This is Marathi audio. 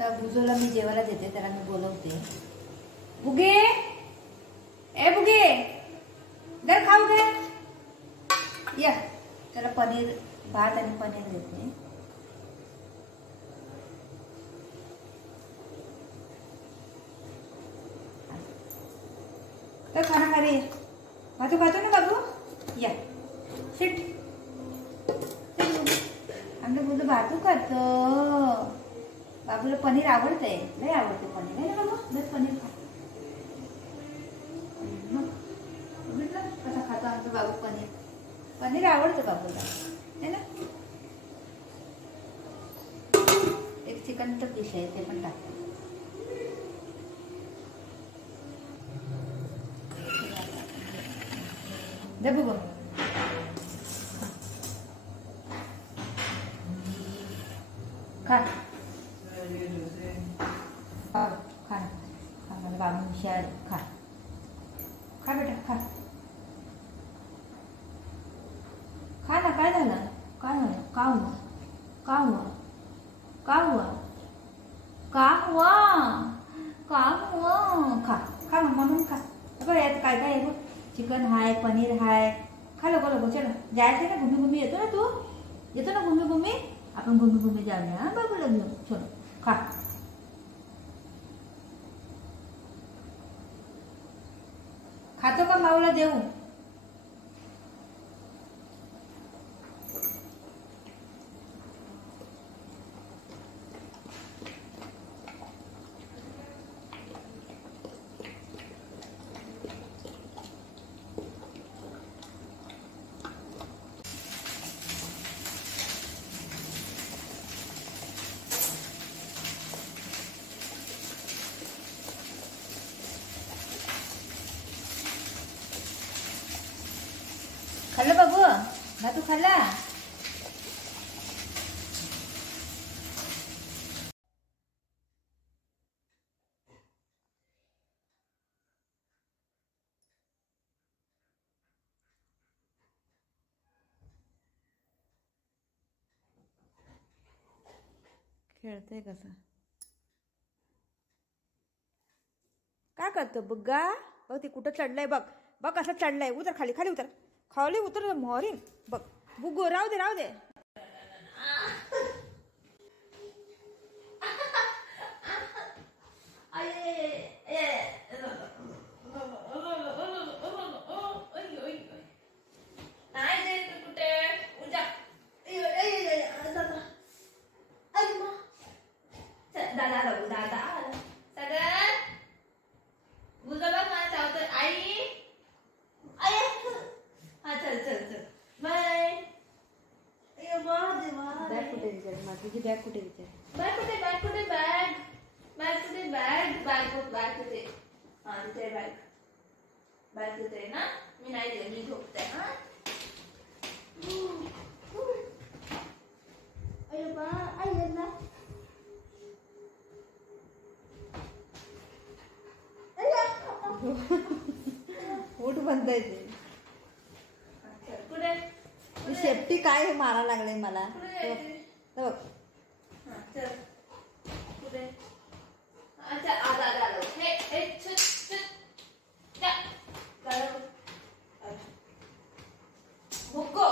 तर बुजोला मी जेवायला देते, त्याला मी बोलवते. बुगे, ए बुगे, दर खाऊ दे या. त्याला पनीर, भात आणि पनीर देते. तर खाना खा रे. भातू खातो ना बाबू, या सिट. आमचं बोलतो भातू खातो. बाबूला पनीर आवडतंय, लय आवडते पनीर आहे ना बाबू. बस पनीर खा. बघितलं कसा खातो आमचं बाबू पनीर. पनीर आवडतं बाबूला है ना. एक चिकनचं डिश आहे, ते पण टाकतो. दे बघू. खा खा खा खा. मला बाबू हुशार. खा खा बेटा खा. खा ना. काय झालं, काय झालं, का हुआ, का हुआ, का हुआ, का हुआ, का हुआ. खा खा मम्मा म्हणून खा. बघ यात काय काय आहे बघ. चिकन हाय, पनीर हाय. खा लवकर लवकर. चलो जायचं ना घुमी घुमी. येतो ना तू, येतो ना घुमी घुमी. आपण घुमी घुमी जाऊया बाबूला घेऊन. चलो खा. खातो का माऊला देऊ. खाल्लं बाबू, भातू खाल्ला. खेळतोय कसा, काय करतो बुग्गा. बघ ते कुठं चढलंय बघ. बघ कसं चढलंय. उतर खाली, खाली उतर, खाली उतर. मोरीन बघ. बुग्गू राहू दे, राहू दे. तुझी बॅग कुठे विचार. बॅग कुठे, बॅग कुठे, बॅग बॅग कुठे, बॅग बॅग बॅग कुठे. हा तिथे बॅग, बॅग तिथे ना. मी नाही दे, मी झोपते. हा उठ बंद आहे. कुठे सेफ्टी काय हे मारा लागले मला. बघ चल कुठे. अच्छा आता आलो. हे हे बुग्गो